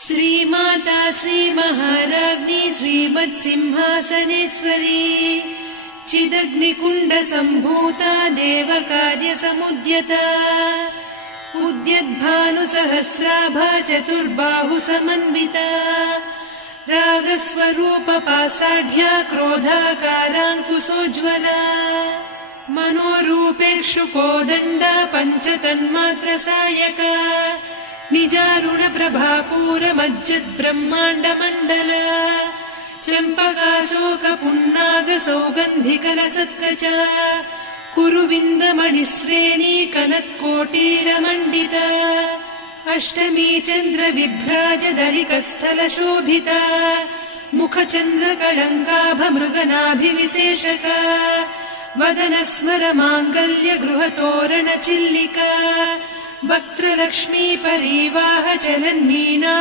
श्रीमाता श्रीमहाराज्ञी श्रीमत्सिंहासनेश्वरी चिदग्निकुण्डसम्भूता देवकार्यसमुद्यता उद्यद्भानुसहस्राभा चतुर्बाहुसमन्विता रागस्वरूपपासाढ्या क्रोधाकाराङ्कुशोज्ज्वला मनोरूपेक्षु कोदण्डा पञ्चतन्मात्रसायका निजारुणप्रभापूरमज्जद्ब्रह्माण्डमण्डला चम्पकाशोकपुन्नागसौगन्धिकलसत्कचा कुरुविन्दमणिश्रेणी कनत्कोटीरमण्डिता अष्टमी चन्द्रविभ्राजदलिकस्थलशोभिता मुखचन्द्रकळङ्काभमृगनाभिविशेषका वदनस्मरमाङ्गल्य गृहतोरणचिल्लिका वक्त्रलक्ष्मी परिवाह चलन्मीनाभ